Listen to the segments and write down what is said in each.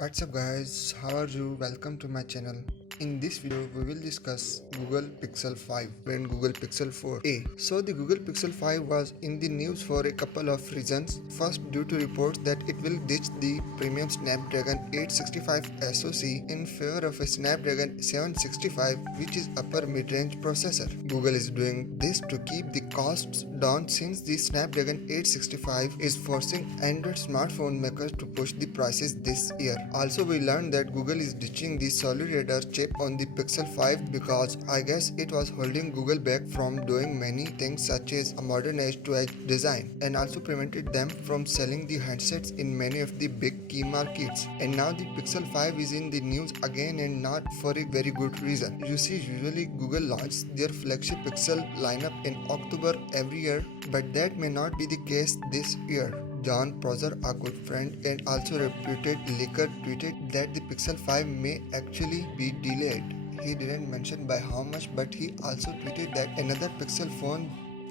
What's up guys, how are you? Welcome to my channel. In this video we will discuss Google Pixel 5 and Google Pixel 4a. So the Google Pixel 5 was in the news for a couple of reasons. First, due to reports that it will ditch the premium Snapdragon 865 SoC in favor of a Snapdragon 765, which is upper mid-range processor. Google is doing this to keep the costs down since the Snapdragon 865 is forcing Android smartphone makers to push the prices this year. Also, we learned that Google is ditching the solid radar chip on the Pixel 5 because I guess it was holding Google back from doing many things such as a modern edge-to-edge design, and also prevented them from selling the handsets in many of the big key markets. And now the Pixel 5 is in the news again, and not for a very good reason. You see, usually Google launches their flagship Pixel lineup in October every year, but that may not be the case this year. John Prosser, a good friend and also reputed leaker, tweeted that the Pixel 5 may actually be delayed. He didn't mention by how much, but he also tweeted that another Pixel phone,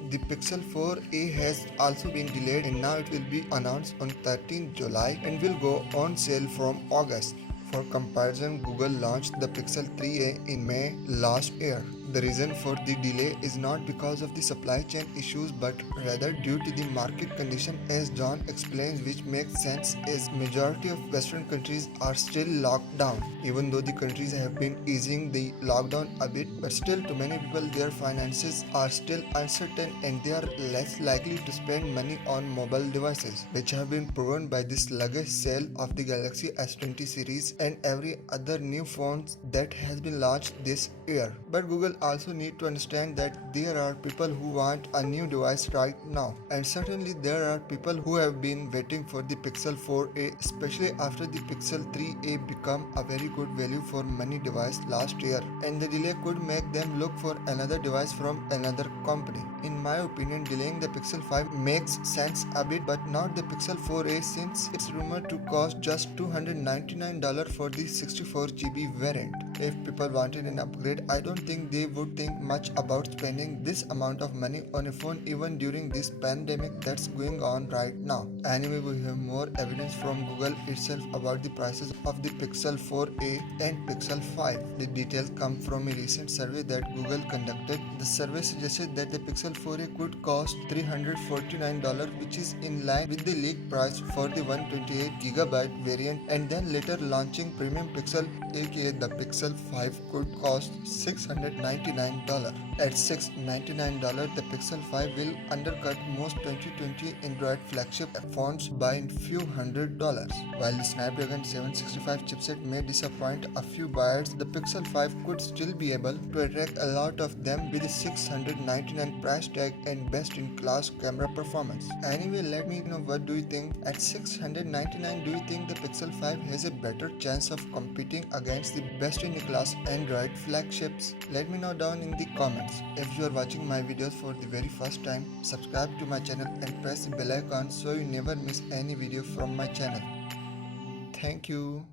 the Pixel 4a, has also been delayed, and now it will be announced on 13th July and will go on sale from August. For comparison, Google launched the Pixel 3a in May last year. The reason for the delay is not because of the supply chain issues but rather due to the market condition, as John explains, which makes sense as majority of Western countries are still locked down. Even though the countries have been easing the lockdown a bit, but still to many people their finances are still uncertain and they are less likely to spend money on mobile devices, which have been proven by the sluggish sale of the Galaxy S20 series and every other new phones that has been launched this year. But Google also need to understand that there are people who want a new device right now, and certainly there are people who have been waiting for the Pixel 4a, especially after the Pixel 3a become a very good value for many devices last year, and the delay could make them look for another device from another company. In my opinion, delaying the Pixel 5 makes sense a bit, but not the Pixel 4a, since it's rumored to cost just $299 for the 64GB variant. If people wanted an upgrade, I don't think they would think much about spending this amount of money on a phone even during this pandemic that's going on right now. Anyway, we have more evidence from Google itself about the prices of the Pixel 4a and Pixel 5. The details come from a recent survey that Google conducted. The survey suggested that the Pixel 4a could cost $349, which is in line with the leaked price for the 128GB variant, and then later launching premium Pixel, aka the Pixel 5, could cost $699. At $699, the Pixel 5 will undercut most 2020 Android flagship phones by a few $100s. While the Snapdragon 765 chipset may disappoint a few buyers, the Pixel 5 could still be able to attract a lot of them with a $699 price tag and best-in-class camera performance. Anyway, let me know, what do you think? At $699, do you think the Pixel 5 has a better chance of competing against the best-in-class Android flagships? Let me know down in the comments. If you are watching my videos for the very first time, subscribe to my channel and press the bell icon so you never miss any video from my channel. Thank you.